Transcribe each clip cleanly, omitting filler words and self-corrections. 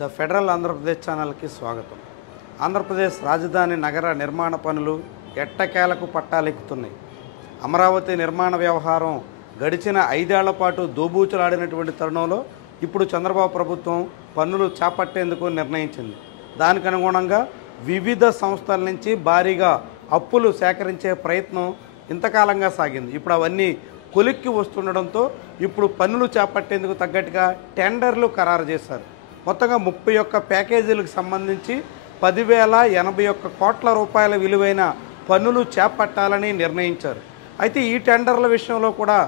The federal Andhra Pradesh ఛానల్కి స్వాగతం. ఆంధ్రప్రదేశ్ రాజధాని నగర నిర్మాణ పనులు ఎట్టకేలకు పట్టాలెక్కుతున్నాయి. అమరావతి నిర్మాణ వ్యవహారం గడిచిన 5 ఏళ్ల పాటు దోబూచులాడినటువంటి తరుణంలో ఇప్పుడు చంద్రబాబు ప్రభుత్వం పన్నులు చేపట్టేందుకు నిర్ణయించింది. దానికి అనుగుణంగా వివిధ సంస్థల నుంచి భారీగా అప్పులు సేకరించే ప్రయత్నం ఇంతకాలంగా సాగింది. ఇప్పుడు అవన్నీ కొలిక్కి వస్తుండడంతో ఇప్పుడు పన్నులు చేపట్టేందుకు తగ్గట్టుగా టెండర్లు ఖరారు చేశారు. మొత్తంగా 31 ప్యాకేజీలకు సంబంధించి 10,081 కోట్ల రూపాయల విలువైన పన్నులు చేపట్టాలని నిర్ణయించారు. అయితే ఈ టెండర్ల విషయంలో కూడా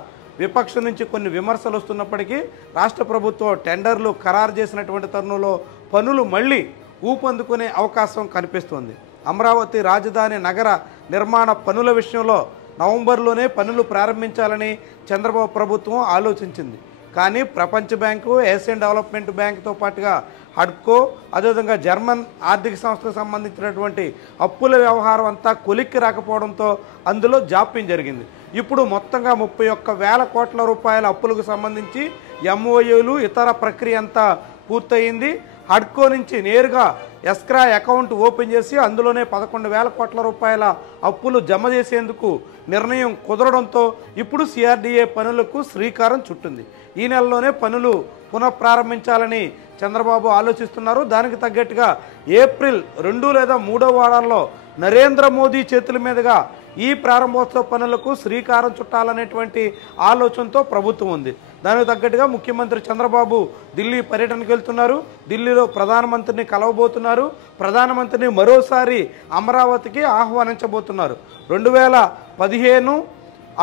విపక్షం నుంచి కొన్ని విమర్శలు వస్తున్నప్పటికీ రాష్ట్ర ప్రభుత్వం టెండర్లు ఖరారు చేసినటువంటి తరుణంలో పన్నులు మళ్ళీ ఊపందుకునే అవకాశం కనిపిస్తుంది. అమరావతి రాజధాని నగర నిర్మాణ పనుల విషయంలో నవంబర్లోనే పనులు ప్రారంభించాలని చంద్రబాబు ప్రభుత్వం ఆలోచించింది. కానీ ప్రపంచ బ్యాంకు, ఏషియన్ డెవలప్మెంట్ బ్యాంకుతో పాటుగా హడ్కో, అదేవిధంగా జర్మన్ ఆర్థిక సంస్థకు సంబంధించినటువంటి అప్పుల వ్యవహారం అంతా కొలిక్కి రాకపోవడంతో అందులో జాప్యం జరిగింది. ఇప్పుడు మొత్తంగా 31,000 కోట్ల రూపాయల అప్పులకు సంబంధించి ఎంఓయూలు ఇతర ప్రక్రియ అంతా పూర్తయింది. హడ్కో నుంచి నేరుగా ఎస్క్రా అకౌంట్ ఓపెన్ చేసి అందులోనే 11,000 కోట్ల రూపాయల అప్పులు జమ చేసేందుకు నిర్ణయం కుదరడంతో ఇప్పుడు సిఆర్డీఏ పనులకు శ్రీకారం చుట్టింది. ఈ నెలలోనే పనులు పునఃప్రారంభించాలని చంద్రబాబు ఆలోచిస్తున్నారు. దానికి తగ్గట్టుగా ఏప్రిల్ 2 లేదా 3వ వారాల్లో నరేంద్ర మోదీ చేతుల మీదుగా ఈ ప్రారంభోత్సవ పనులకు శ్రీకారం చుట్టాలనేటువంటి ఆలోచనతో ప్రభుత్వం ఉంది. దానికి తగ్గట్టుగా ముఖ్యమంత్రి చంద్రబాబు ఢిల్లీ పర్యటనకు వెళ్తున్నారు. ఢిల్లీలో ప్రధానమంత్రిని కలవబోతున్నారు. ప్రధానమంత్రిని మరోసారి అమరావతికి ఆహ్వానించబోతున్నారు. 2015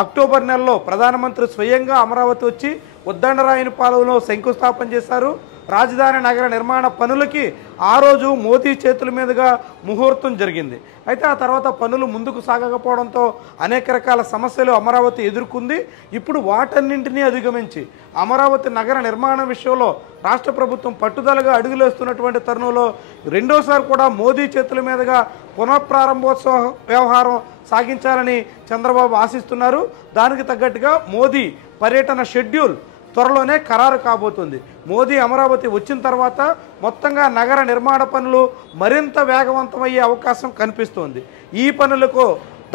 అక్టోబర్ నెలలో ప్రధానమంత్రి స్వయంగా అమరావతి వచ్చి ఉద్దండరాయనిపాలెంలో శంకుస్థాపన చేశారు. రాజధాని నగర నిర్మాణ పనులకి ఆ రోజు మోదీ చేతుల మీదుగా ముహూర్తం జరిగింది. అయితే ఆ తర్వాత పనులు ముందుకు సాగకపోవడంతో అనేక రకాల సమస్యలు అమరావతి ఎదుర్కొంది. ఇప్పుడు వాటన్నింటినీ అధిగమించి అమరావతి నగర నిర్మాణ విషయంలో రాష్ట్ర ప్రభుత్వం పట్టుదలగా అడుగులేస్తున్నటువంటి తరుణంలో రెండోసారి కూడా మోదీ చేతుల మీదుగా పునఃప్రారంభోత్సవ వ్యవహారం సాగించాలని చంద్రబాబు ఆశిస్తున్నారు. దానికి తగ్గట్టుగా మోదీ పర్యటన షెడ్యూల్ త్వరలోనే ఖరారు కాబోతుంది. మోదీ అమరావతి వచ్చిన తర్వాత మొత్తంగా నగర నిర్మాణ పనులు మరింత వేగవంతమయ్యే అవకాశం కనిపిస్తోంది. ఈ పనులకు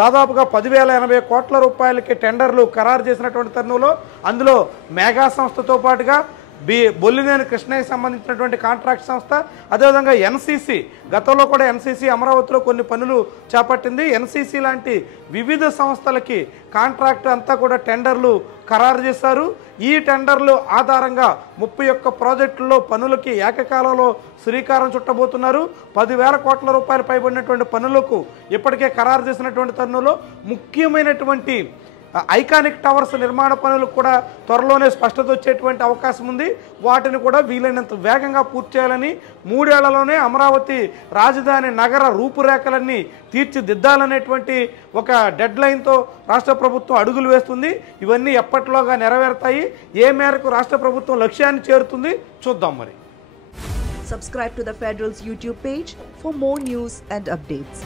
దాదాపుగా 10,080 కోట్ల రూపాయలకి టెండర్లు ఖరారు చేసినటువంటి తరుణంలో అందులో మెగా సంస్థతో పాటుగా బొల్లినేని కృష్ణయ్యకి సంబంధించినటువంటి కాంట్రాక్ట్ సంస్థ, అదేవిధంగా ఎన్సీసీ, గతంలో కూడా ఎన్సీసీ అమరావతిలో కొన్ని పనులు చేపట్టింది. ఎన్సీసీ లాంటి వివిధ సంస్థలకి కాంట్రాక్ట్ అంతా కూడా టెండర్లు ఖరారు చేశారు. ఈ టెండర్లు ఆధారంగా 31 ప్రాజెక్టుల్లో పనులకి ఏకకాలంలో శ్రీకారం చుట్టబోతున్నారు. 10,000 కోట్ల రూపాయలు పైబడినటువంటి పనులకు ఇప్పటికే ఖరారు చేసినటువంటి తరుణంలో ముఖ్యమైనటువంటి ఐకానిక్ టవర్స్ నిర్మాణ పనులకు కూడా త్వరలోనే స్పష్టత వచ్చేటువంటి అవకాశం ఉంది. వాటిని కూడా వీలైనంత వేగంగా పూర్తి చేయాలని 3 ఏళ్లలోనే అమరావతి రాజధాని నగర రూపురేఖలన్నీ తీర్చిదిద్దాలనేటువంటి ఒక డెడ్ లైన్తో రాష్ట్ర ప్రభుత్వం అడుగులు వేస్తుంది. ఇవన్నీ ఎప్పటిలోగా నెరవేరుతాయి. ఏ మేరకు రాష్ట్ర ప్రభుత్వం లక్ష్యాన్ని చేరుతుంది చూద్దాం. మరి Subscribe to the Federal's YouTube page for more news and updates.